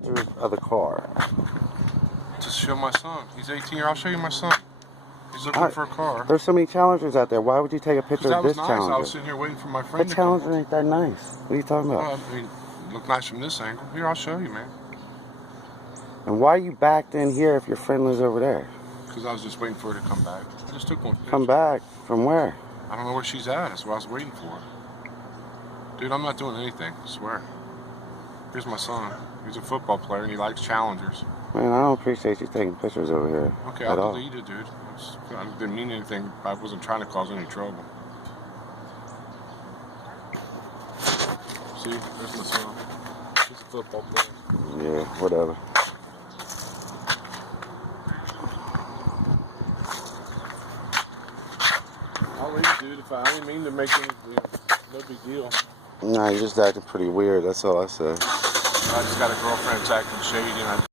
pictures of the car? To show my son. He's 18 years. I'll show you my son. He's looking for a car. There's so many Challengers out there. Why would you take a picture of this nice. Challenger? I was sitting here waiting for my friend That to come. Challenger ain't that nice. What are you talking about? Well, I mean, look nice from this angle. Here, I'll show you, man. And why are you backed in here if your friend lives over there? Because I was just waiting for her to come back. I just took one picture. Come back? From where? I don't know where she's at. That's what I was waiting for. Dude, I'm not doing anything. I swear. Here's my son. He's a football player and he likes Challengers. Man, I don't appreciate you taking pictures over here. Okay, I'll delete it, dude. I didn't mean anything. I wasn't trying to cause any trouble. See, there's my son. He's a football player. Yeah, whatever. I'll leave, dude. If I didn't mean to make any, no big deal. Nah, you're just acting pretty weird. That's all I say. I just got a girlfriend that's acting shady, and I